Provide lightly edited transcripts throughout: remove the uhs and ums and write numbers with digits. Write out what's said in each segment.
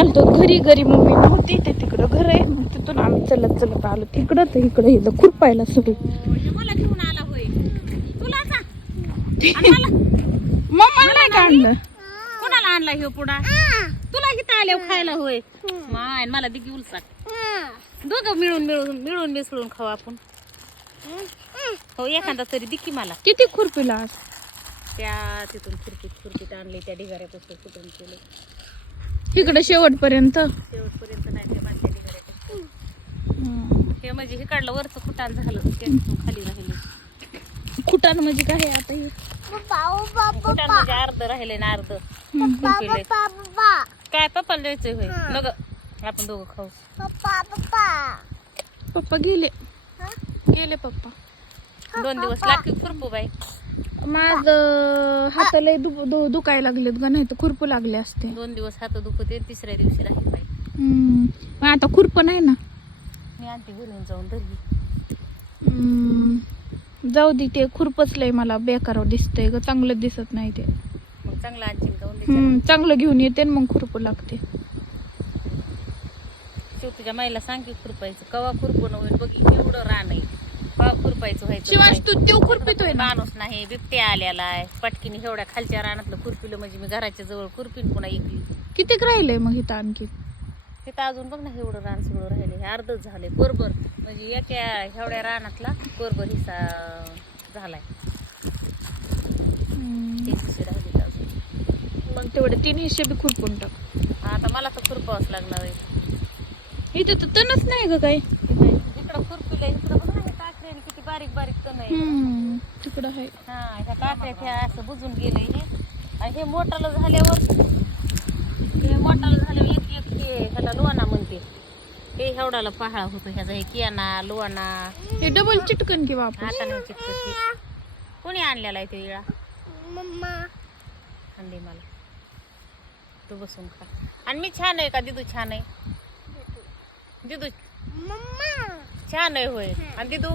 गेलतो घरी मम्मी नव्हती ते तिकडं घर आहे मग तिथून आम्ही चलत आलो तिकडं तर इकडं इथं खुरपायला सगळं मला घेऊन आला होय तुला का मम्मा नाही का आणलं कोणाला आणला ह्यो पुडा तुला किती आल्यावर खायला होय माय मला दे घेऊन साक दोघं मिळून मिसळून खाऊ आपण हो एखादा तरी दिकी मला किती खुरपीला आज त्या तिथून खुरपीत आणले त्या ढिगाऱ्यापासून कुठून केलं इकडं शेवटपर्यंत शेवटपर्यंत नाही ते बांधल्या ढिगाऱ्यापासून हे म्हणजे हे काढलं वरचं खुटान झालं त्यातून खाली राहिले खुटान म्हणजे काय आहे आता हे खुटान म्हणजे अर्ध राहिले ना अर्ध खुरपीले काय पप्पाला द्यायचंय होय नग आपण दोघं खाऊ पप्पा गेले पप्पा 2 दिवस लागतील खुरपू बाई माझ हाताला दुखायला लागलेत ग नाही तर खुरपू लागले असते 2 दिवस हात दुखते तिसऱ्या दिवशी राहील बाई पण आता खुरप नाही ना मी आणते घरून जाऊन धरली जाऊ दे ते खुरपच लय मला बेकार दिसतंय ग चांगलं दिसत नाही ते मग चांगला आणखी जाऊन चांगलं घेऊन येते मग खुरपू लागते शिव तुझ्या माईला सांग की खुरपायचं कवा खुरपण होईल बघ एवढं रान आहे कवा खुरपायचं व्हायचं शिवाय तू ते खुरपितोय ना माणूस नाही बिबट्या आलेला आहे पटकीने एवढ्या खालच्या रानातलं खुरपिलं म्हणजे मी घराच्या जवळ खुरपीन पुन्हा इकली कितीक राहिलंय मग इथं आणखी तिथं अजून बघ ना एवढं रान सगळं राहिले हे अर्धच झालंय बरोबर म्हणजे एका एवढ्या रानातला बरोबर हिस्सा झालाय 3 हिस्से राहिले अजून मग तेवढे 3 हिस्से बी खुरपून टाक आता मला तर खुरपावंच लागणार आहे इथं तर तणच नाही ग काय इकडं खुरपीला इकडं बघ ना काकड्याने किती बारीक बारीक तण आहे तिकडं आहे हा ह्या काकड्यात ह्या असं बुजून गेलंय हे आणि हे मोठाला झाल्यावर एक ह्याला लोणा म्हणते हे हेवडाला पहाळा होतो ह्याचा हे कियाना लोणा हे डबल चिटकन किंवा आता नाही चिकटते कोणी आणलेला आहे ते इळा आणली मला तू बसून खा आणि मी छान आहे का दिदू छान आहे दिदू छान आहे होय आणि दिदू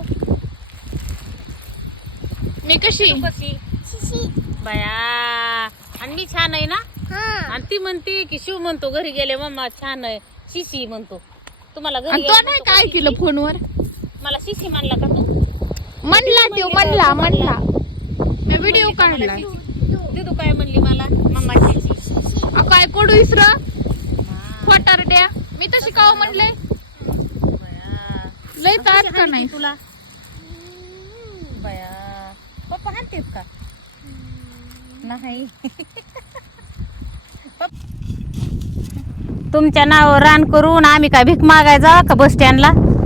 मी कशी बाया आणि मी छान आहे ना आणि ती म्हणते की शिव म्हणतो घरी गेले मम्मा छान आहे शिशी म्हणतो तुम्हाला घरी तो नाही काय केलं फोनवर मला शिशी म्हणला का तू म्हणला मी व्हिडिओ काढला दिदू काय म्हणली मला मम्मा शिशी काय कोडू इसरा खोटारड्या मी तशी काव म्हणले लय ताट का नाही तुला बया पप्पा हाणतेत का नाही तुमच्या नावावर रान करून आम्ही काय भीक मागायचा का बस स्टँडला